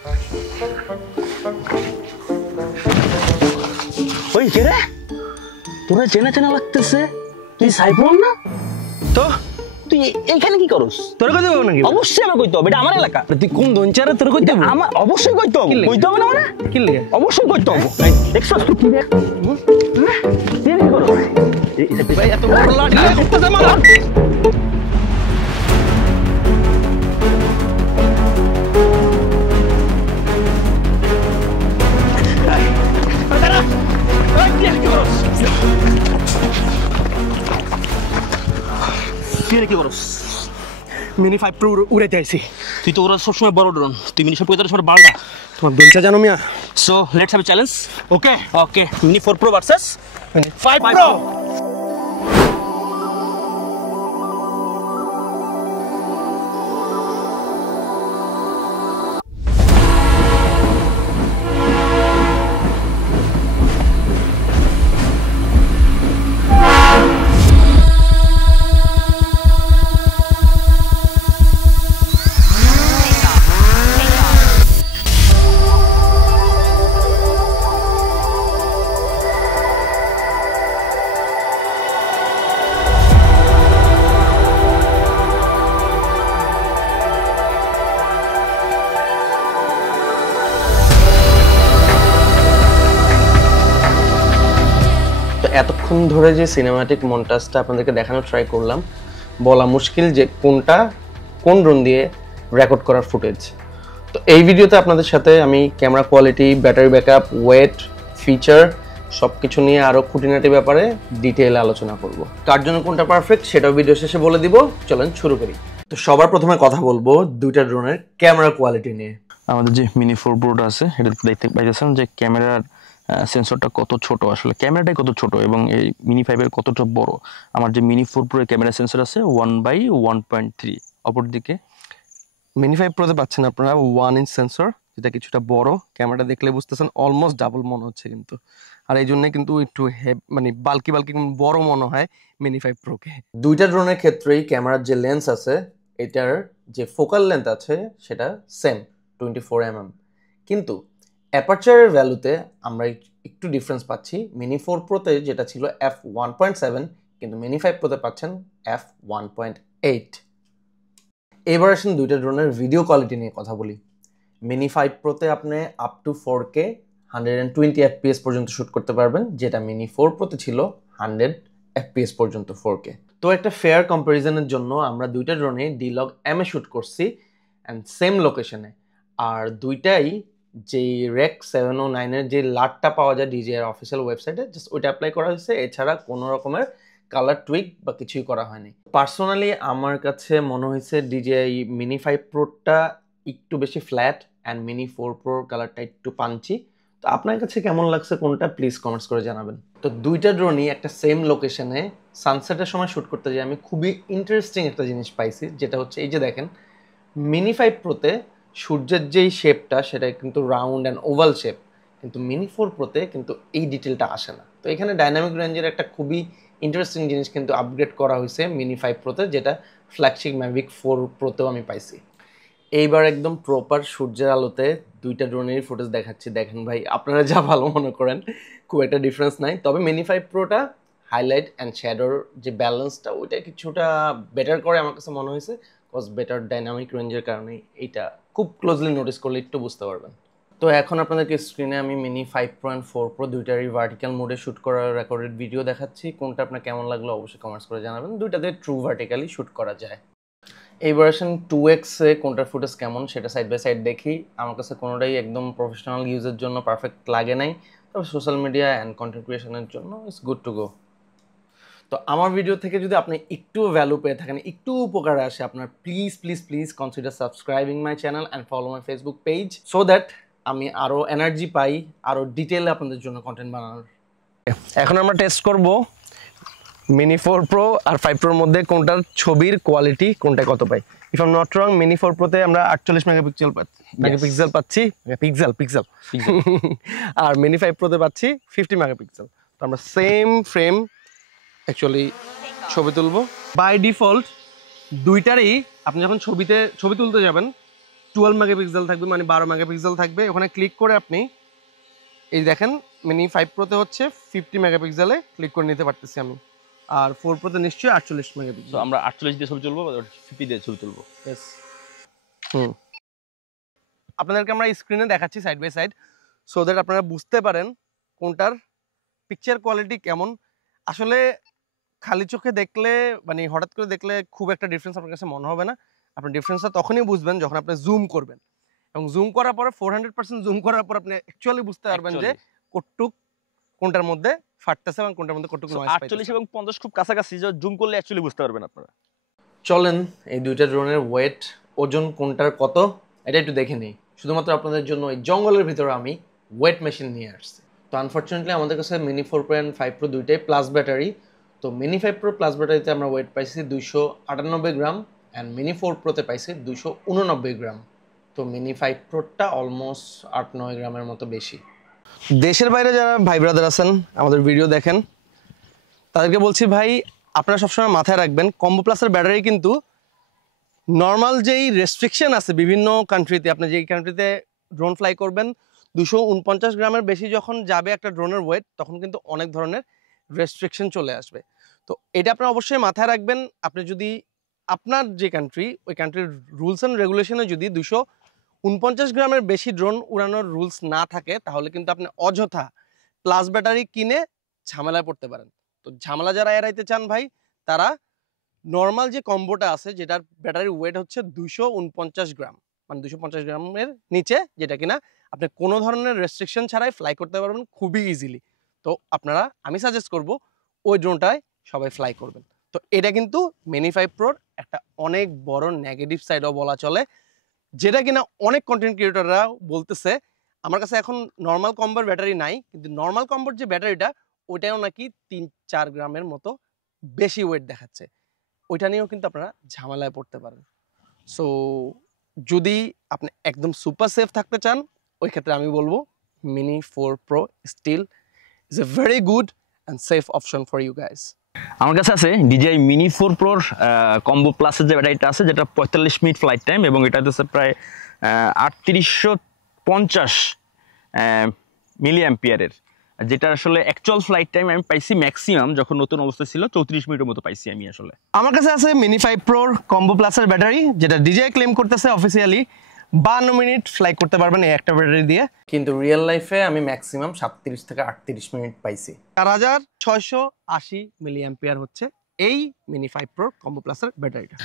ওই কে রে? তোরা চেনা চেনা লাগতেছে, তুই সাইফুল না? তো তুই এইখানে কি করস? তোর কইতে হবে নাকি? অবশ্যই আমার কইতে হবে, এটা আমার এলাকা। তুই কোন দঞ্চারে তোর কইতে হবে? আমার অবশ্যই কইতে হবে। কইতে হবে না মানে? কি লাগে? অবশ্যই কইতে হবে। দেখছস তুই কি রে? তুই কি করস? ভাই এত বড় লাঠি নিয়ে করতেছে মারা। কি করস? মিনি 5 প্রো উড়াইতে আইছি। তুই তো ওরা সবসময় বড় ড্রোন, তুই মিনি 5 সবসময় বালটা। তোমার দঞ্চা জানো মিয়া? So let's have a challenge. Okay okay, mini 4 pro versus 5 pro. এতক্ষণ ধরে যে সিনেম্যাটিক মন্টাজটা আপনাদেরকে দেখানোর ট্রাই করলাম, বলা মুশকিল যে কোনটা কোন ড্রোন দিয়ে রেকর্ড করার ফুটেজ। তো এই ভিডিওতে আপনাদের সাথে আমি camera quality, battery backup, weight, feature সব কিছু নিয়ে আরও খুঁটিনাটি ব্যাপারে ডিটেইলে আলোচনা করব। কার জন্য কোনটা পারফেক্ট সেটাও ভিডিও শেষে বলে দিব। চলেন শুরু করি। তো সবার প্রথমে কথা বলবো দুইটা ড্রোনের ক্যামেরা কোয়ালিটি নিয়ে। আমাদের যে মিনি 4 প্রোটা আছে এটা দেখতে পাইতেছেন যে ক্যামেরার সেন্সরটা কত ছোট, আসলে ক্যামেরাটাই কত ছোট এবং এই মিনি 5 এর কতটা বড়। আমার যে মিনি 4 প্রো এর ক্যামেরা সেন্সর আছে 1/1.3, অপরদিকে মিনি 5 প্রোতে পাচ্ছেন আপনারা 1 ইঞ্চ সেন্সর, যেটা কিছুটা বড়। ক্যামেরাটা দেখলে বুঝতেছেন অলমোস্ট ডাবল মনে হচ্ছে কিন্তু, আর এই জন্য কিন্তু একটু মানে বাল্কি বড় মনে হয় মিনি 5 প্রোকে। দুইটা ড্রোনের ক্ষেত্রেই ক্যামেরার যে লেন্স আছে এটার যে ফোকাল লেন্থ আছে সেটা সেম 24mm, কিন্তু অ্যাপারচারের ভ্যালুতে আমরা একটু ডিফারেন্স পাচ্ছি। মিনি 4 প্রোতে যেটা ছিল f1.7 কিন্তু মিনি 5 প্রোতে পাচ্ছেন f1.8। এবার আসেন দুইটা ড্রোনের ভিডিও কোয়ালিটি নিয়ে কথা বলি। মিনি 5 প্রোতে আপনি আপ টু 4K 120 fps পর্যন্ত শ্যুট করতে পারবেন, যেটা মিনি 4 প্রোতে ছিল 100 fps পর্যন্ত 4K। তো একটা ফেয়ার কম্প্যারিজনের জন্য আমরা দুইটা ড্রোনে D-Log-M এ শ্যুট করছি অ্যান্ড সেম লোকেশনে, আর দুইটাই যেই রেক 709 এর যে লাটটা পাওয়া যায় DJI অফিসিয়াল ওয়েবসাইটে, জাস্ট ওইটা অ্যাপ্লাই করা হয়েছে, এছাড়া কোনো রকমের কালার টুইক বা কিছুই করা হয়নি। পার্সোনালি আমার কাছে মনে হয়েছে DJI মিনি 5 প্রোটা একটু বেশি ফ্ল্যাট অ্যান্ড মিনি 4 প্রোর কালারটা একটু পাঞ্চি। তো আপনার কাছে কেমন লাগছে কোনটা প্লিজ কমেন্টস করে জানাবেন। তো দুইটা ড্রোনই একটা সেম লোকেশনে সানসেটের সময় শ্যুট করতে যাই আমি খুবই ইন্টারেস্টিং একটা জিনিস পাইছি, যেটা হচ্ছে এই যে দেখেন মিনি 5 প্রোতে সূর্যের যেই শেপটা সেটা কিন্তু রাউন্ড অ্যান্ড ওভাল শেপ, কিন্তু মিনি 4 প্রোতে কিন্তু এই ডিটেলটা আসে না। তো এখানে ডাইনামিক রেঞ্জের একটা খুবই ইন্টারেস্টিং জিনিস কিন্তু আপগ্রেড করা হয়েছে মিনি 5 প্রোতে, যেটা ফ্ল্যাগশিপ ম্যাভিক 4 প্রোতেও আমি পাইছি। এইবার একদম প্রপার সূর্যের আলোতে দুইটা ড্রোনেরই ফুটেজ দেখাচ্ছি, দেখেন ভাই আপনারা যা ভালো মনে করেন, খুব একটা ডিফারেন্স নাই। তবে মিনি 5 প্রোটা হাইলাইট অ্যান্ড শ্যাডোর যে ব্যালেন্সটা ওইটা কিছুটা বেটার করে আমার কাছে মনে হয়েছে, কজ বেটার ডাইনামিক রেঞ্জের কারণে এইটা খুব ক্লোজলি নোটিস করলে একটু বুঝতে পারবেন। তো এখন আপনাদেরকে স্ক্রিনে আমি মিনি 5.4 প্রো দুইটারই ভার্টিক্যাল মোডে শ্যুট করা রেকর্ডেড ভিডিও দেখাচ্ছি। কোনটা আপনার কেমন লাগলো অবশ্যই কমেন্টস করে জানাবেন। দুইটাতে ট্রু ভার্টিক্যালি শ্যুট করা যায়। এই ভার্সন 2x এ কোনটার ফুটেজ কেমন সেটা সাইড বাই সাইড দেখি। আমার কাছে কোনোটাই একদম প্রফেশনাল ইউজের জন্য পারফেক্ট লাগে নাই, তবে সোশ্যাল মিডিয়া অ্যান্ড কন্টেন্ট ক্রিয়েশনের জন্য ইটস গুড টু গো। তো আমার ভিডিও থেকে যদি আপনি একটু ভ্যালু পেয়ে থাকেন, একটু উপকারে আসে আপনার, please please please consider subscribing my channel and follow my Facebook page, so that আমি আরও এনার্জি পাই আরও ডিটেলে আপনাদের জন্য কন্টেন্ট বানানোর। এখন আমরা টেস্ট করব মিনি 4 প্রো আর 5 প্রোর মধ্যে কোনটার ছবির কোয়ালিটি কোনটা কত পাই। If I am not wrong, mini 4 প্রোতে আমরা 48 মেগাপিক্সেল পাচ্ছি, পিক্সেল আর মিনি 5 প্রোতে পাচ্ছি 50 মেগাপিক্সেল। তো আমরা সেম ফ্রেম অ্যাকচুয়ালি ছবি তুলবো। বাই ডিফল্ট দুইটারই আপনি যখন ছবি তুলতে যাবেন 12 মেগাপিক্সেল থাকবে, মানে 12 মেগাপিক্সেল থাকবে। ওখানে ক্লিক করে আপনি এই দেখেন মিনি 5 প্রোতে হচ্ছে 50 মেগাপিক্সেলে ক্লিক করে নিতে পারতেছি আমি, আর 4 প্রোতে নিশ্চয়ই 48 তো মেগাপিক্সেল। আমরা 48 দিয়ে ছবি তুলবো, 50 দিয়ে ছবি তুলবো। আপনাদেরকে আমরা স্ক্রিনে দেখাচ্ছি side by side, so that আপনারা বুঝতে পারেন কোনটার পিকচার কোয়ালিটি কেমন। আসলে খালি চোখে দেখলে মানে হঠাৎ করে দেখলে খুব একটা ডিফারেন্স আপনার কাছে মনে হবে না। আপনি ডিফারেন্সটা তখনই বুঝবেন যখন আপনি জুম করবেন, এবং জুম করার পরে 400% জুম করার পর আপনি অ্যাকচুয়ালি বুঝতে পারবেন যে কতটুক কোনটার মধ্যে ফাটতেছে এবং কোনটার মধ্যে কতটুক নয়েজ পাইতেছে। 48 এবং 50 খুব কাছাকাছি, জুম করলে অ্যাকচুয়ালি বুঝতে পারবেন আপনারা। চলেন এই দুইটা ড্রোনের ওয়েট, ওজন কোনটার কত এটা একটু দেখে নিই। শুধুমাত্র আপনাদের জন্য এই জঙ্গলের ভিতরে আমি ওয়েট মেশিন নিয়ে আসছি। তো আনফর্চুনেটলি আমাদের কাছে মিনি 4 Pro and 5 Pro দুইটাই প্লাস ব্যাটারি। তো মিনি 5 Pro প্লাস ব্যাটারিতে আমরা ওয়েট পাইছি 298 গ্রাম, অ্যান্ড মিনি 4 Proতে পাইছি 289 গ্রাম। তো মিনি 5 Proটা অলমোস্ট 8-9 গ্রামের মতো বেশি। দেশের বাইরে যারা ভাই ব্রাদার আছেন আমাদের ভিডিও দেখেন, তাদেরকে বলছি ভাই আপনারা সবসময় মাথায় রাখবেন কম্বো প্লাসের ব্যাটারি কিন্তু নর্মাল যেই রেস্ট্রিকশন আছে বিভিন্ন কান্ট্রিতে, আপনি যেই কান্ট্রিতে ড্রোন ফ্লাই করবেন 249 গ্রামের বেশি যখন যাবে একটা ড্রোনের ওয়েট, তখন কিন্তু অনেক ধরনের রেস্ট্রিকশন চলে আসবে। তো এটা আপনারা অবশ্যই মাথায় রাখবেন। আপনি যদি আপনার যে কান্ট্রি, ওই কান্ট্রির রুলস অ্যান্ড রেগুলেশনে যদি 249 গ্রামের বেশি ড্রোন উড়ানোর রুলস না থাকে, তাহলে কিন্তু আপনি অযথা প্লাস ব্যাটারি কিনে ঝামেলায় পড়তে পারেন। তো ঝামেলা যারা এড়াইতে চান ভাই, তারা নর্মাল যে কম্বোটা আছে যেটার ব্যাটারির ওয়েট হচ্ছে 249 গ্রাম, মানে 250 গ্রামের নিচে, যেটা কিনা আপনি কোনো ধরনের রেস্ট্রিকশন ছাড়াই ফ্লাই করতে পারবেন খুবই ইজিলি। তো আপনারা আমি সাজেস্ট করব ওই ড্রোনটায় সবাই ফ্লাই করবেন। তো এটা কিন্তু মিনি 5 Proর একটা অনেক বড় নেগেটিভ সাইডও বলা চলে, যেটা কিনা অনেক কন্টেন্ট ক্রিয়েটররা বলতেছে আমার কাছে এখন নর্মাল কম্বোর ব্যাটারি নাই, কিন্তু নর্মাল কম্বোর যে ব্যাটারিটা ওইটাও নাকি 3-4 গ্রামের মতো বেশি ওয়েট দেখাচ্ছে। ওইটা নিয়েও কিন্তু আপনারা ঝামেলায় পড়তে পারেন। সো যদি আপনি একদম সুপার সেফ থাকতে চান, ওই ক্ষেত্রে আমি বলবো mini 4 Pro still is a very good and safe option for you guys. আমার কাছে আছে DJI মিনি 4 Proর কম্বো প্লাসের যে ব্যাটারিটা আছে, যেটা 45 মিনিট ফ্লাইট টাইম, এবং এটা হচ্ছে প্রায় 3850 মিলি অ্যাম্পিয়ারের, যেটা আসলে অ্যাকচুয়াল ফ্লাইট টাইম আমি পাইছি ম্যাক্সিমাম যখন নতুন অবস্থা ছিল 34 মিনিটের মতো পাইছি আমি আসলে। আমার কাছে আছে মিনি 5 Proর কম্বো প্লাসের ব্যাটারি, যেটা DJI ক্লেম করতেছে অফিসিয়ালি 52 মিনিট ফ্লাই করতে পারবেন এই একটা ব্যাটারি দিয়ে, কিন্তু রিয়েল লাইফে আমি ম্যাক্সিমাম 37 থেকে 38 মিনিট পাইছি। 4680 মিলি অ্যাম্পিয়ার হচ্ছে এই মিনি 5 Pro কম্বো প্লাসের ব্যাটারিটা।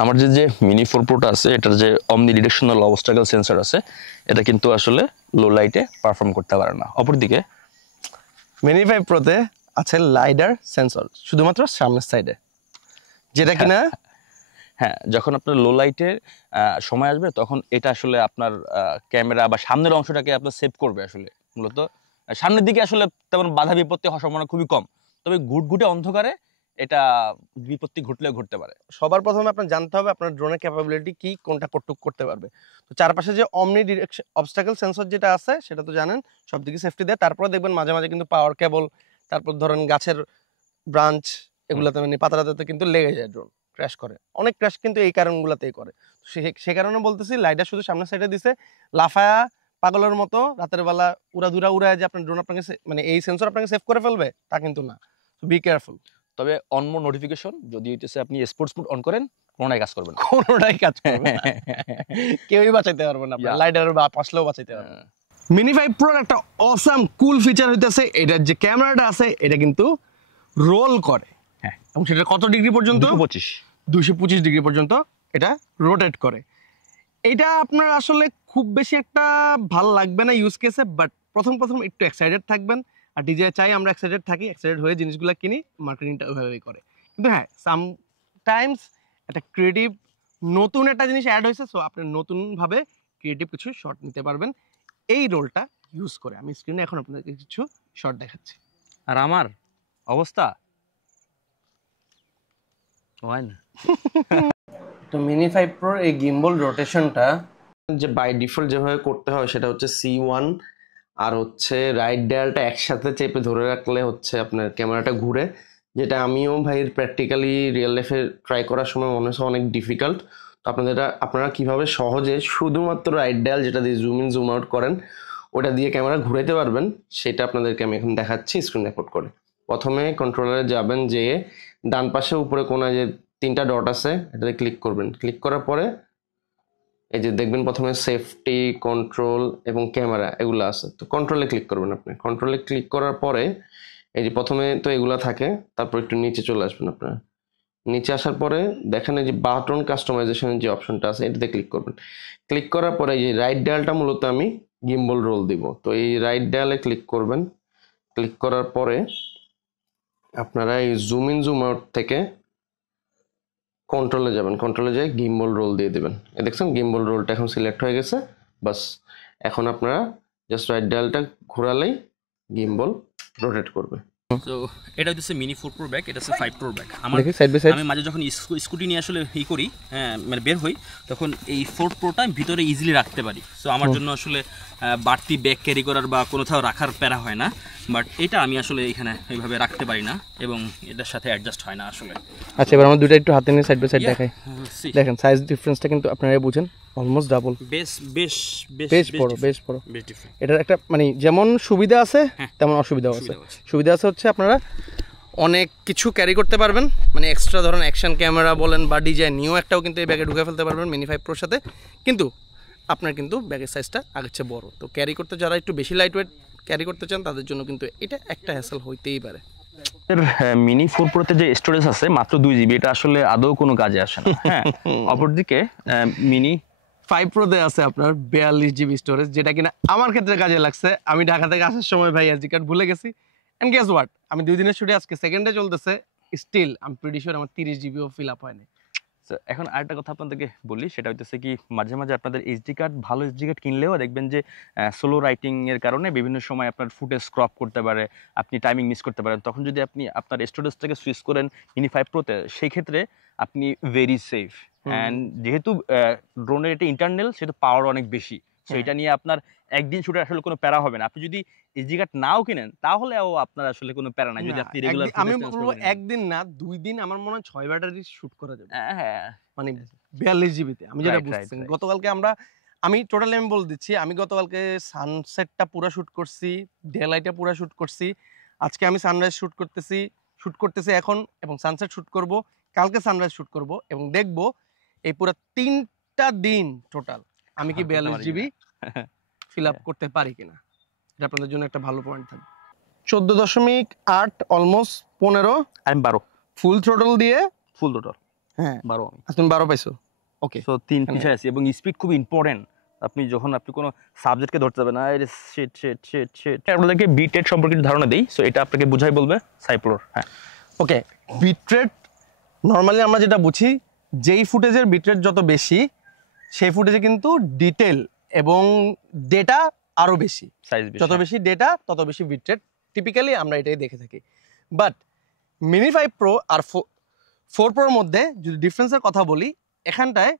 আমার যে মিনি 4 Proটা আছে, এটার যে অমনি ডিরেকশনাল অবস্টাকল সেন্সর আছে, এটা কিন্তু আসলে লো লাইটে পারফর্ম করতে পারে না। অপরদিকে মিনি 5 Proতে আছে লাইডার সেন্সর শুধুমাত্র সামনের সাইডে, যেটা কিনা হ্যাঁ, যখন আপনার লো লাইটের সময় আসবে তখন এটা আসলে আপনার ক্যামেরা বা সামনের অংশটাকে আপনার সেভ করবে। আসলে মূলত সামনের দিকে আসলে তেমন বাধা বিপত্তি হওয়ার সম্ভাবনা খুবই কম, তবে ঘুটঘুটে অন্ধকারে এটা বিপত্তি ঘটলেও ঘটতে পারে। সবার প্রথমে আপনার জানতে হবে আপনার ড্রোনের ক্যাপাবিলিটি কি, কোনটা কতটুক করতে পারবে। তো চারপাশে যে অমনি ডিরেকশন অবস্টাকল সেন্সর যেটা আছে সেটা তো জানেন সব দিকে সেফটি দেয়। তারপরে দেখবেন মাঝে মাঝে কিন্তু পাওয়ার কেবল, তারপর ধরেন গাছের ব্রাঞ্চ, এগুলাতে মানে পাতাটাতে কিন্তু লেগে যায়, ড্রোন ক্র্যাশ করে। অনেক ক্র্যাশ কিন্তু এই কারণগুলোতেই করে। সে কারণে বলতেছি লাইটটা শুধু সামনের সাইডে দিছে, লাফায়া পাগলের মতো রাতের বেলা উড়াধুরা উড়ায় যে আপনার ড্রোন আপনাকে মানে এই সেন্সর আপনাকে সেভ করে ফেলবে তা কিন্তু না। Be careful. তবে অন মোড নোটিফিকেশন যদি হইতেছে আপনি স্পোর্টস মোড অন করেন, কোনোটাই কাজ করবে না, কোনোটাই কাজ করবে না, কেউই বাঁচাইতে পারবে না, লাইটার বা পাশলেও বাঁচাইতে পারবে না। মিনি 5 Proর একটা অসাম কুল ফিচার হইতেছে এটার যে ক্যামেরাটা আছে এটা কিন্তু রোল করে। হ্যাঁ, এবং সেটা কত ডিগ্রি পর্যন্ত? 225 ডিগ্রি পর্যন্ত এটা রোটেট করে। এটা আপনার আসলে খুব বেশি একটা ভাল লাগবে না ইউজ কেসে, বাট প্রথম একটু এক্সাইটেড থাকবেন। আর DJI চাই আমরা এক্সাইটেড থাকি, এক্সাইটেড হয়ে জিনিসগুলো কিনি, মার্কেটিংটা ওইভাবেই করে। কিন্তু হ্যাঁ, সামটাইমস একটা ক্রিয়েটিভ নতুন একটা জিনিস অ্যাড হয়েছে, সো আপনি নতুনভাবে ক্রিয়েটিভ কিছু শট নিতে পারবেন এই রোলটা ইউজ করে। আমি স্ক্রিনে এখন আপনাদেরকে কিছু শট দেখাচ্ছি। আর আমার অবস্থা হয় না। তো মিনি 5 Proর এই গিম্বল রোটেশনটা যে বাই ডিফল্ট যেভাবে করতে হয় সেটা হচ্ছে C1 আর হচ্ছে রাইট ডায়ালটা একসাথে চেপে ধরে রাখলে হচ্ছে আপনার ক্যামেরাটা ঘুরে, যেটা আমিও ভাই প্র্যাকটিক্যালি রিয়েল লাইফে ট্রাই করার সময় মনে হচ্ছে অনেক ডিফিকাল্ট। তো আপনারা কিভাবে সহজে শুধুমাত্র রাইট ডায়াল যেটা দিয়ে জুম ইন জুম আউট করেন ওটা দিয়ে ক্যামেরা ঘুরাইতে পারবেন সেটা আপনাদেরকে আমি এখন দেখাচ্ছি স্ক্রিন রেকর্ড করে। প্রথমে কন্ট্রোলারে যাবেন, যেয়ে ডান পাশে উপরে কোনায় যে 3টা ডট আছে এটাতে ক্লিক করবেন। ক্লিক করার পরে এই যে দেখবেন প্রথমে সেফটি, কন্ট্রোল এবং ক্যামেরা এগুলো আছে। তো কন্ট্রোলে ক্লিক করবেন। আপনি কন্ট্রোলে ক্লিক করার পরে এই যে প্রথমে তো এগুলো থাকে, তারপর একটু নিচে চলে আসবেন। আপনারা নিচে আসার পরে দেখেন এই যে বাটন কাস্টমাইজেশনের যে অপশনটা আছে এটাতে ক্লিক করবেন। ক্লিক করার পরে এই যে রাইট ডায়ালটা মূলত আমি গিম্বল রোল দিব, তো এই রাইট ডায়ালে ক্লিক করবেন। ক্লিক করার পরে আপনারা এই জুম ইন জুম আউট থেকে কন্ট্রোলে যাবেন, কন্ট্রোলে যেয়ে গিম্বল রোল দিয়ে দেবেন। এই দেখছেন গিম্বল রোলটা এখন সিলেক্ট হয়ে গেছে। বাস এখন আপনারা জাস্ট রাইট ডায়ালটা ঘোরালেই গিম্বল রোটেট করবে। তো এটা হচ্ছে মিনি 4 প্রো ব্যাগ, এটা হচ্ছে 5 প্রো ব্যাগ। আমার দেখি সাইড বাই সাইড। আমি মাঝে যখন স্কুটি নিয়ে আসলে করি, হ্যাঁ মানে বের হই, তখন এই 4 প্রোটা ভিতরে ইজিলি রাখতে পারি। সো আমার জন্য আসলে বাড়তি ব্যাগ ক্যারি করার বা কোথাও রাখার প্যারা হয় না। বাট এটা আমি আসলে এখানে এইভাবে রাখতে পারি না এবং এটার সাথে অ্যাডজাস্ট হয় না আসলে। আচ্ছা, এবার আমরা দুটো একটু হাতে নিয়ে সাইড বাই সাইড দেখাই। দেখেন সাইজ ডিফারেন্সটা কিন্তু আপনারা বুঝেন, অলমোস্ট ডাবল। বেশ বড়। এটার একটা মানে যেমন সুবিধা আছে তেমন অসুবিধাও আছে। সুবিধা আছে হচ্ছে আপনারা অনেক কিছু ক্যারি করতে পারবেন, মানে এক্সট্রা ধরুন অ্যাকশন ক্যামেরা বলেন বা ডিজাইন নিউ একটাও কিন্তু এই ব্যাগে ঢুকে ফেলতে পারবেন মিনি 5 প্রোর সাথে। কিন্তু আপনার কিন্তু ব্যাগের সাইজটা আগের চেয়ে বড়, তো ক্যারি করতে যারা একটু বেশি লাইট ওয়েট ক্যারি করতে চান তাদের জন্য কিন্তু এটা একটা হ্যাসেল হইতেই পারে। মিনি 4 প্রোতে যে স্টোরেজ আছে মাত্র 2 জিবি, এটা আসলে আদৌ কোনো কাজে আসে না। হ্যাঁ, অপরদিকে মিনি 5 প্রোতে আছে আপনার 42 জিবি স্টোরেজ, যেটা কিনা আমার ক্ষেত্রে কাজে লাগছে। আমি ঢাকা থেকে আসার সময় ভাই এসডি কার্ড ভুলে গেছি, এন্ড গেস হোয়াট, আমি 2 দিনের শুটে আজকে সেকেন্ডে চলতেছে, স্টিল আমি প্রিটি শিওর আমার 30 জিবিও ফিল আপ হয়নি। এখন আরেকটা কথা আপনাদেরকে বলি, সেটা হচ্ছে কি মাঝে মাঝে আপনাদের এইচডি কার্ড, ভালো এইচডি কার্ড কিনলেও দেখবেন যে স্লো রাইটিং এর কারণে বিভিন্ন সময় আপনার ফুটেজ ক্রপ করতে পারে, আপনি টাইমিং মিস করতে পারেন। তখন যদি আপনি আপনার স্টোরেজটাকে সুইচ করেন মিনি 5 প্রোতে, সেই ক্ষেত্রে আপনি ভেরি সেফ। অ্যান্ড যেহেতু ড্রোনের এটা ইন্টারনাল, সেহেতু পাওয়ার অনেক বেশি, সো এটা নিয়ে আপনার একদিন শুটে আসলে কোনো প্যারা হবে না। আপনি যদি এইচডি কার্ড নাও কিনেন তাহলেও আপনার আসলে কোনো প্যারা নাই, যদি আপনি রেগুলার আমি বলবো একদিন না 2 দিন আমার মনে হয় 6 ব্যাটারি শুট করা যাবে। হ্যাঁ, মানে 42 জিবিতে আমি যেটা বুঝছি। গতকালকে আমি টোটালি আমি বলে দিচ্ছি, আমি গতকালকে সানসেটটা পুরো শুট করছি, ডে লাইটটা পুরো শুট করছি, আজকে আমি সানরাইজ শুট করতেছি এখন, এবং সানসেট শুট করব, কালকে সানরাইজ শুট করব, এবং দেখব এই পুরো 3টা দিন টোটাল আমি কি 42 জিবি ফিল আপ করতে পারি কিনা। এটা আপনাদের জন্য একটা ভালো পয়েন্ট থাকবে। 14.8 অলমোস্ট 15, আমি 12 ফুল থ্রোটল দিয়ে ফুল টোটাল। হ্যাঁ 12 আমি। তুমি 12 পাইছো, ওকে। সো 3 পিছায় আছি, এবং স্পিড খুব ইম্পর্টেন্ট। আপনি যখন কোনো সাবজেক্টকে ধরতে যাবেন, শিট আপনাদেরকে বিট রেট সম্পর্কে একটু ধারণা দেই। সো এটা আপনাকে বুঝাই বলবে সাইপ্লোর। হ্যাঁ, ওকে। বিটরেট নর্মালি আমরা যেটা বুঝি, যেই ফুটেজের বিটরেট যত বেশি সেই ফুটেজে কিন্তু ডিটেল এবং ডেটা আরো বেশি, সাইজ যত বেশি ডেটা তত বেশি বিটরেট, টিপিক্যালি আমরা এটাই দেখে থাকি। বাট মিনি 5 প্রো আর 4 প্রোর মধ্যে যদি ডিফারেন্সের কথা বলি, এখানটায়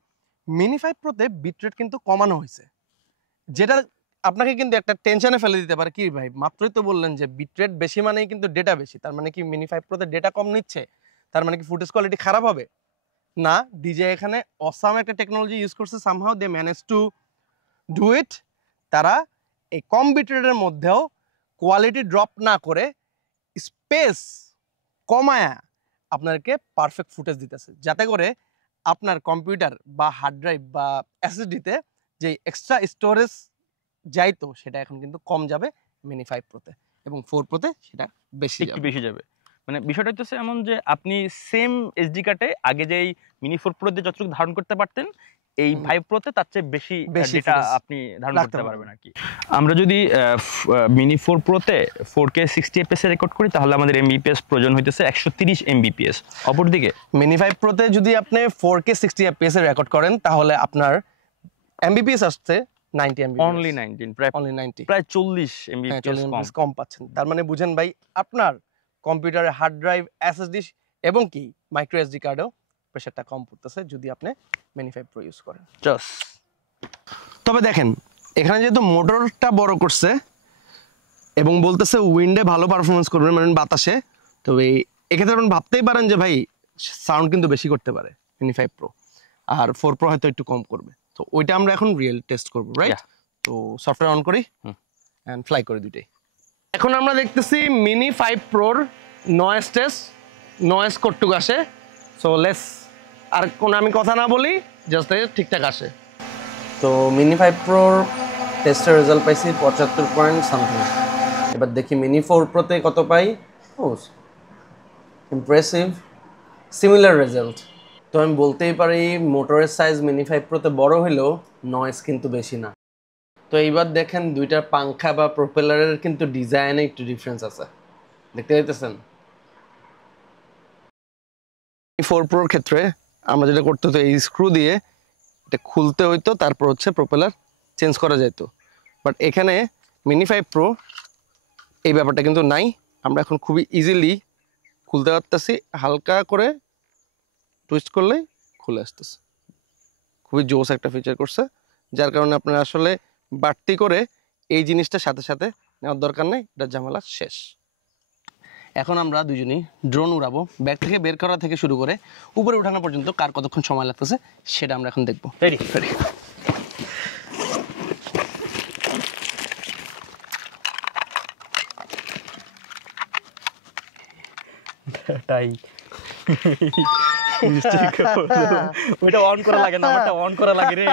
মিনি 5 প্রোতে বিটরেট কিন্তু কমানো হয়েছে, যেটা আপনাকে কিন্তু একটা টেনশনে ফেলে দিতে পারে। কি ভাই, মাত্রই তো বললেন যে বিটরেট বেশি মানেই কিন্তু ডেটা বেশি, তার মানে কি মিনি 5 প্রোতে ডেটা কম নিচ্ছে, তার মানে কি ফুটেজ কোয়ালিটি খারাপ হবে? না, ডিজে এখানে অসাম একটা টেকনোলজি ইউজ করছে, somehow they manage to do it. তারা এই কম বিটরেটের মধ্যেও কোয়ালিটি ড্রপ না করে স্পেস কমায়া আপনাকে পারফেক্ট ফুটেজ দিতেছে, যাতে করে আপনার কম্পিউটার বা হার্ড ড্রাইভ বা এসএসডিতে যে এক্সট্রা স্টোরেজ যাইতো সেটা এখন কিন্তু কম যাবে মিনি 5 প্রোতে, এবং 4 প্রোতে সেটা একটু বেশি যাবে। মানে বিষয়টা হচ্ছে এমন যে আপনি সেম এসডি কার্ডে আগে যেই মিনি 4 প্রো দিয়ে যতটুকু ধারণ করতে পারতেন, এই 5 প্রোতে তার চেয়ে বেশি ডেটা আপনি ধারণ করতে পারবেন আর কি। আমরা যদি মিনি 4 প্রোতে 4K 60 fps এ রেকর্ড করি, তাহলে আমাদের এমবিপিএস প্রয়োজন হইতেছে 130 এমবিপিএস। অপরদিকে মিনি 5 প্রোতে যদি আপনি 4K 60 fps এ রেকর্ড করেন, তাহলে আপনার এমবিপিএস আসছে 90 এমবিপিএস, অনলি 19, প্রায় 40 এমবিপিএস কম পাচ্ছেন। তার মানে বুঝেন ভাই, আপনার কম্পিউটারের হার্ড ড্রাইভ, এসএসডি এবং কি মাইক্রো এসডি কার্ডেও প্রেসারটা কম পড়তেছে যদি আপনি মিনি 5 প্রো ইউজ করেন। তবে দেখেন, এখানে যেহেতু মোটরটা বড় করছে এবং বলতেছে উইন্ডে ভালো পারফরমেন্স করবে, মানে বাতাসে, তবে এক্ষেত্রে আপনি ভাবতেই পারেন যে ভাই সাউন্ড কিন্তু বেশি করতে পারে মিনি 5 প্রো। আর 4 Pro হয়তো একটু কম করবে। তো ওইটা আমরা এখন রিয়েল টেস্ট করব, রাইট? Yeah. তো সফটওয়্যার অন করি এন্ড ফ্লাই করি দুইটাই। এখন আমরা দেখতেছি মিনি 5 প্রোর নয়েজ টেস্ট, নয়েজ কতটুকু আসে। সো লেটস, আর কোনো আমি কথা না বলি, জাস্ট ঠিকঠাক আসে। তো মিনি 5 প্রোর টেস্টের রেজাল্ট পাইছি 75 পয়েন্ট সামথিং। এবার দেখি মিনি 4 প্রোতে কত পাই। ও ইমপ্রেসিভ, সিমিলার রেজাল্ট। তো আমি বলতেই পারি মোটরের সাইজ মিনি 5 প্রোতে বড় হলেও নয়েজ কিন্তু বেশি না। তো এইবার দেখেন দুইটার পাংখা বা প্রপেলারের কিন্তু ডিজাইনে একটু ডিফারেন্স আছে, দেখতে পাইতেছেন। 4 প্রোর ক্ষেত্রে আমরা যেটা করতে হতো, এই স্ক্রু দিয়ে এটা খুলতে হইতো, তারপর হচ্ছে প্রপেলার চেঞ্জ করা যেত। বাট এখানে মিনি 5 প্রো এই ব্যাপারটা কিন্তু নাই। আমরা এখন খুবই ইজিলি খুলতে পারতেছি, হালকা করে টুইস্ট করলেই খুলে আসতেছে। খুবই জোস একটা ফিচার করছে, যার কারণে আপনারা আসলে বাড়তি করে এই জিনিসটার সাথে সাথে নেওয়ার দরকার নেই, এটা ঝামেলা শেষ। এখন আমরা দুজনেই ড্রোন উড়াবো। ব্যাগ থেকে বের করা থেকে শুরু করে উপরে উঠানো পর্যন্ত কার কতক্ষণ সময় লাগতেছে সেটা আমরা এখন দেখবো। রেডি? তাই ওইটা অন করা লাগে না, আমারটা অন করা লাগে রে।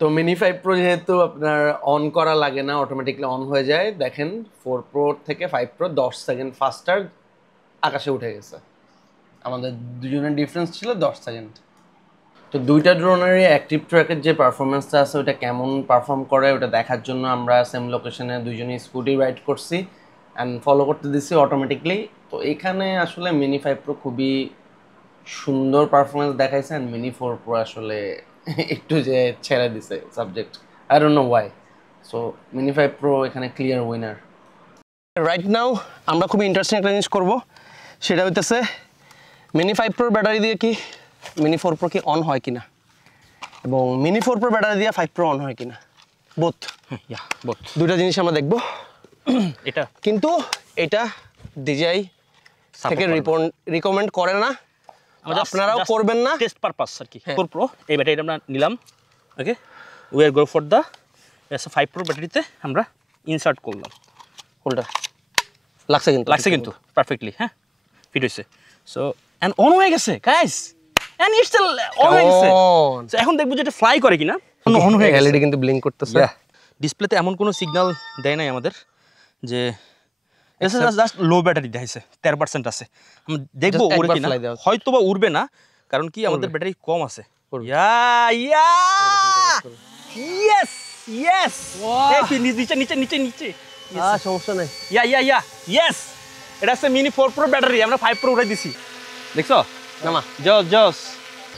তো মিনি 5 প্রো যেহেতু আপনার অন করা লাগে না, অটোমেটিকলি অন হয়ে যায়। দেখেন 4 প্রো থেকে 5 প্রো 10 সেকেন্ড ফাস্টার আকাশে উঠে গেছে। আমাদের দুজনের ডিফারেন্স ছিল 10 সেকেন্ড। তো দুইটা ড্রোনেরই অ্যাক্টিভ ট্র্যাকের যে পারফরমেন্সটা আছে ওটা কেমন পারফর্ম করে ওটা দেখার জন্য আমরা সেম লোকেশনে দুইজনই স্কুটি রাইড করছি অ্যান্ড ফলো করতে দিচ্ছি অটোমেটিকলি। তো এখানে আসলে মিনি 5 প্রো খুবই সুন্দর পারফরমেন্স দেখাইছে অ্যান্ড মিনি 4 প্রো আসলে একটু যে ছেড়ে দিছে subject, I don't know Y. So mini 5 pro এখানে ক্লিয়ার উইনার। রাইট নাও আমরা খুবই ইন্টারেস্টিং একটা জিনিস করবো, সেটা হইতেছে মিনি 5 প্রোর ব্যাটারি দিয়ে কি মিনি 4 প্রো কি অন হয় কিনা, এবং মিনি 4 প্রো ব্যাটারি দিয়ে 5 প্রো অন হয় কিনা। বোথ, ইয়া বোথ, দুইটা জিনিস আমরা দেখবো। এটা কিন্তু এটা DJI থেকে রিকমেন্ড করে না, আপনারাও করবেন না। টেস্ট পারপাস আর কি। 4 প্রো এই ব্যাটারিটা আমরা নিলাম, okay. We are go for the 5 pro ব্যাটারিতে আমরা ইনসার্ট করলাম। কোনটা লাগছে কিন্তু পারফেক্টলি, হ্যাঁ ফিট হয়েছে। সো এন্ড অন হয়ে গেছে guys, and it's still on হয়ে গেছে। সো এখন দেখবো যে এটা ফ্লাই করে কিনা। অন হয়ে গেছে, এলইডি কিন্তু ব্লিঙ্ক করতেছে। ডিসপ্লেতে এমন কোনো সিগন্যাল দেয় নাই আমাদের যে জাস্ট লো ব্যাটারি দেখাইছে, 13% আছে। আমরা দেখবো উড়ে কিনা, হয়তো বা উড়বে না, কারণ কি আমাদের ব্যাটারি কম আছে। ইয়েস ইয়েস, নিচে নিচে নিচে নিচে, সমস্যা নাই। ইয়েস, এটা আছে মিনি 4 প্রো ব্যাটারি, আমরা 5 প্রো উঠাই দিছি, দেখছো? নামা জস জস।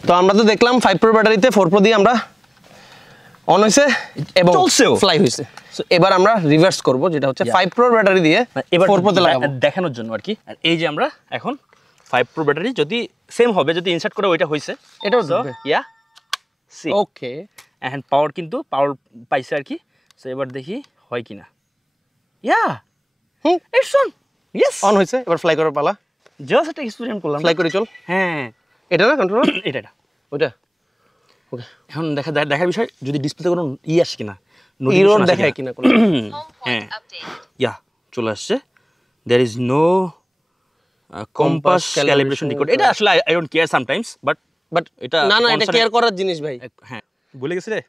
তো আমরা তো দেখলাম 5 প্রো ব্যাটারিতে 4 প্রো দিয়ে আমরা অন হইছে এবং চলছেও, ফ্লাই হইছে। সো এবার আমরা রিভার্স করব, যেটা হচ্ছে 5 প্রো ব্যাটারি দিয়ে এবার 4 প্রোতে লাগাবো দেখানোর জন্য আর কি। আর এই যে আমরা এখন 5 প্রো ব্যাটারি যদি সেম হবে, যদি ইনসার্ট করে ওইটা হইছে, এটাও ঢুকবে। ইয়া সি ওকে, এন্ড পাওয়ার কিন্তু পাওয়ার পাইছে আর কি। সো এবার দেখি হয় কিনা। Yeah it's on, yes on হইছে। এবার ফ্লাই করার পালা। জাস্ট একটা এক্সপেরিমেন্ট করলাম, ফ্লাই করে চল। হ্যাঁ এটা না কন্ট্রোলার, এটা ওটা ওকে। এখন দেখার বিষয় যদি ডিসপ্লেতে কোনো আসে কিনা, ইরোর দেখায় কিনা কোনো। হ্যাঁ ইয়া চলে আসছে। There is no compass calibration decode. এটা আসলে I don't care sometimes, but এটা না এটা কেয়ার করার জিনিস ভাই। হ্যাঁ ভুলে গেছি রে,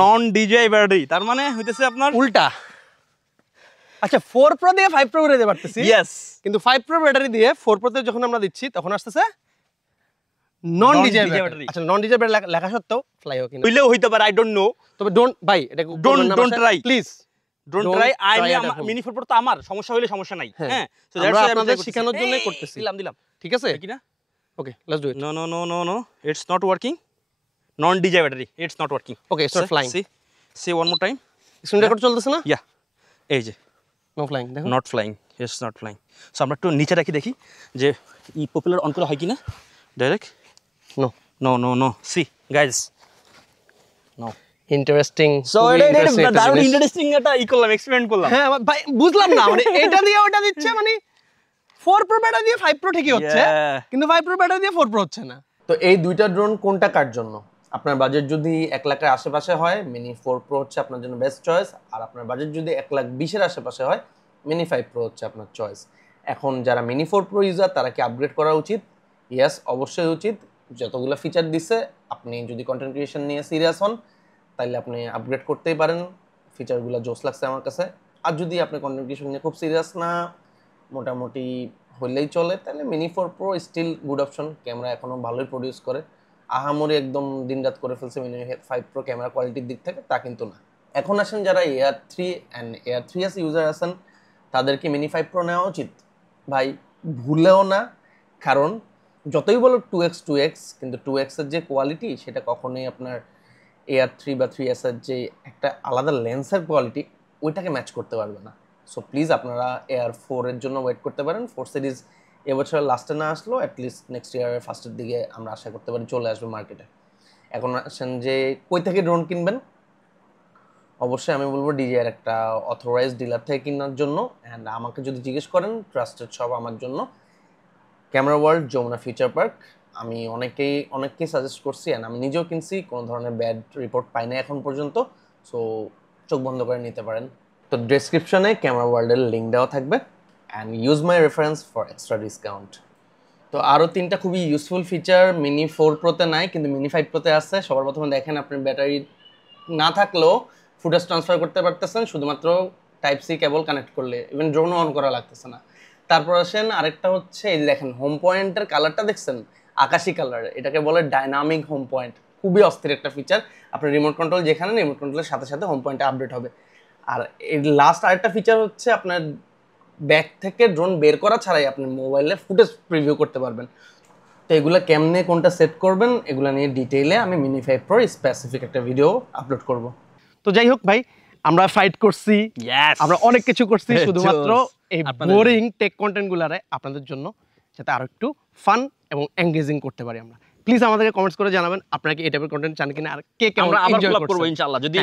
নন DJI ব্যাটারি, তার মানে হইতেছে আপনার উল্টা। আচ্ছা 4 প্রো দিয়ে 5 প্রো করে দিতে পারতেছি, ইয়েস, কিন্তু 5 প্রো ব্যাটারি দিয়ে 4 প্রোতে যখন আমরা দিচ্ছি তখন আসতেছে নন DJI ব্যাটারি। আচ্ছা নন DJI ব্যাটারি লেখা সত্ত্বেও ফ্লাই হবে কিনা হইলেও হইতে পারে, আই ডোন্ট নো। তবে ডোন্ট ভাই, এটা don't try please, don't try. I mini 4 pro তো আমার সমস্যা হইলে সমস্যা নাই, হ্যাঁ। সো আমরা আপনাদের শেখানোর জন্য করতেছি। দিলাম ঠিক আছে কিনা? Okay, let's do it. No, it's not working. Non DJI battery, it's not working. Okay, it's not flying. See one more time. Screen record চলতেছে না? Yeah, এই যে নো ফ্লাইং, দেখো। not flying, it's not flying. So আমরা একটু নিচে রাখি দেখি যে এই পপুলার অন করা হয় কিনা। Direct no. See guys, no. Interesting. So এটা দারুণ ইন্টারেস্টিং একটা করলাম, এক্সপেরিমেন্ট করলাম। হ্যাঁ ভাই, বুঝলাম না মানে এটা দিয়ে ওটা দিচ্ছে, মানে 4 প্রো ব্যাটারি দিয়ে 5 প্রো ঠিকই হচ্ছে, কিন্তু 5 প্রো ব্যাটারি দিয়ে 4 প্রো হচ্ছে না। তো এই দুইটা ড্রোন কোনটা কার জন্য? আপনার বাজেট যদি 1 লাখের আশেপাশে হয় মিনি 4 প্রো হচ্ছে আপনার জন্য বেস্ট চয়েস, আর আপনার বাজেট যদি 1,20,000-এর আশেপাশে হয় মিনি 5 প্রো হচ্ছে আপনার চয়েস। এখন যারা মিনি 4 প্রো ইউজার তারা কি আপগ্রেড করা উচিত? ইয়েস, অবশ্যই উচিত। যতগুলো ফিচার দিচ্ছে, আপনি যদি কন্টেন্ট ক্রিয়েশন নিয়ে সিরিয়াস হন তাহলে আপনি আপগ্রেড করতেই পারেন। ফিচারগুলো জোস লাগছে আমার কাছে। আর যদি আপনি কন্টেন্ট ক্রিয়েশন নিয়ে খুব সিরিয়াস না, মোটামুটি হলেই চলে, তাহলে mini 4 pro still good option. Camera এখনও ভালোই প্রডিউস করে, আহামরি একদম দিনরাত করে ফেলছে মিনি 5 প্রো ক্যামেরা কোয়ালিটির দিক থেকে তা কিন্তু না। এখন আসেন যারা AR3 অ্যান্ড AR3s ইউজার আছেন তাদের কি মিনি 5 প্রো নেওয়া উচিত? ভাই ভুলেও না, কারণ যতই বলো 2x কিন্তু 2x এর যে কোয়ালিটি সেটা কখনোই আপনার AR3 বা 3s এর যে একটা আলাদা লেন্সের কোয়ালিটি ওইটাকে ম্যাচ করতে পারবে না। সো প্লিজ আপনারা AR4 এর জন্য ওয়েট করতে পারেন। 4 সিরিজ এবছরের লাস্টে না আসলেও অ্যাটলিস্ট নেক্সট ইয়ারের ফার্স্টের দিকে আমরা আশা করতে পারি চলে আসবে মার্কেটে। এখন আসেন যে কই থেকে ড্রোন কিনবেন, অবশ্যই আমি বলবো DJI একটা অথরাইজড ডিলার থেকে কেনার জন্য। অ্যান্ড আমাকে যদি জিজ্ঞেস করেন ট্রাস্টেড সব আমার জন্য camera world, Jamuna future park. আমি অনেককেই সাজেস্ট করছি অ্যান্ড আমি নিজেও কিনছি, কোনো ধরনের ব্যাড রিপোর্ট পাই না এখন পর্যন্ত। সো চোখ বন্ধ করে নিতে পারেন। তো ডেসক্রিপশনে ক্যামেরা ওয়ার্ল্ডের লিঙ্ক দেওয়া থাকবে and use my reference for extra discount. তো আরও 3টা খুবই ইউজফুল ফিচার মিনি 4 প্রোতে নাই কিন্তু মিনি 5 প্রোতে আছে। সবার প্রথমে দেখেন আপনি ব্যাটারি না থাকলেও ফুটেজ ট্রান্সফার করতে পারতেছেন শুধুমাত্র Type-C কেবল কানেক্ট করলে, ইভেন ড্রোনও অন করা লাগতেছে না। তারপর আসেন আরেকটা হচ্ছে এই দেখেন হোম পয়েন্টের কালারটা দেখছেন, আকাশি কালার, এটাকে বলে ডাইনামিক হোম পয়েন্ট। খুবই অস্থির একটা ফিচার। আপনার রিমোট কন্ট্রোল যেখানে, রিমোট কন্ট্রোলের সাথে সাথে হোম পয়েন্টে আপডেট হবে। আর এর লাস্ট আরেকটা ফিচার হচ্ছে আপনার ব্যাক থেকে ড্রোন বের করা ছাড়াই আপনি মোবাইলে ফুটেজ প্রিভিউ করতে পারবেন। তো এগুলো কেমনে কোনটা সেট করবেন এগুলো নিয়ে ডিটেইলে আমি মিনি 5 প্রো স্পেসিফিক একটা ভিডিও আপলোড করব। তো যাই হোক ভাই, আমরা ফাইট করছি, আমরা অনেক কিছু করছি শুধুমাত্র এই বোরিং টেক কন্টেন্ট গুলারে আপনাদের জন্য, যাতে আরো একটু ফান এবং এঙ্গেজিং করতে পারি আমরা। প্লিজ আমাদেরকে কমেন্টস করে জানাবেন আপনারা কি এই টাইপের কন্টেন্ট চান কিনা, আর কে কেমন আমরা আবার এনজয় কোলাব করছেন। করব ইনশাআল্লাহ। যদি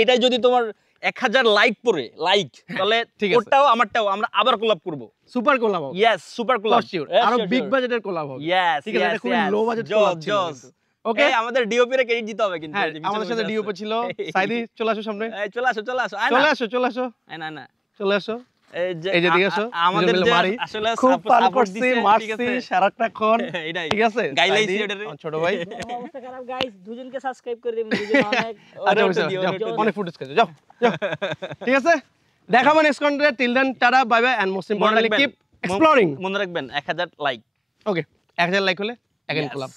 এটাই যদি তোমার 1000 লাইক পড়ে তাহলে ঠিক আছে। ওটাও আমারটাও আমরা আবার কোলাব করব। সুপার কোলাব হবে, ইয়েস, সুপার কোলাব। আরো বিগ বাজেটের কোলাব হবে। ইয়েস, ঠিক আছে, এটা খুবই লো বাজেট কোলাব ছিল। ওকে, আমাদের ডিওপি রে ক্রেডিট দিতে হবে কিন্তু। হ্যাঁ, আমাদের সাথে ডিওপি ছিল। সাইদি চলে আসো সামনে, চলে আসো চলে আসো না চলে আসো। এই যে দিকে আসো, আমাদের যে মারি আসলে খুব ফান সাপোর্ট করছি, দিছে, মারছি সারাক্ষণ। এটাই ঠিক আছে, গাইলাইছি সাইদি, ওটারে। আমার ছোট ভাই। অবস্থা খারাপ গাইস, দুজনকে সাবস্ক্রাইব করে দিবেন, দুজন অনেক আচ্ছা বুঝছো, অনেক ফুটেজ খেয়েছো, যাও যাও। ঠিক আছে, দেখাবো নেক্সট কন্টেন্টে। Till then tata, bye bye, and most importantly keep exploring. মনে রাখবেন 1000 লাইক। ওকে, 1000 লাইক হলে অ্যাগেন কোলাব।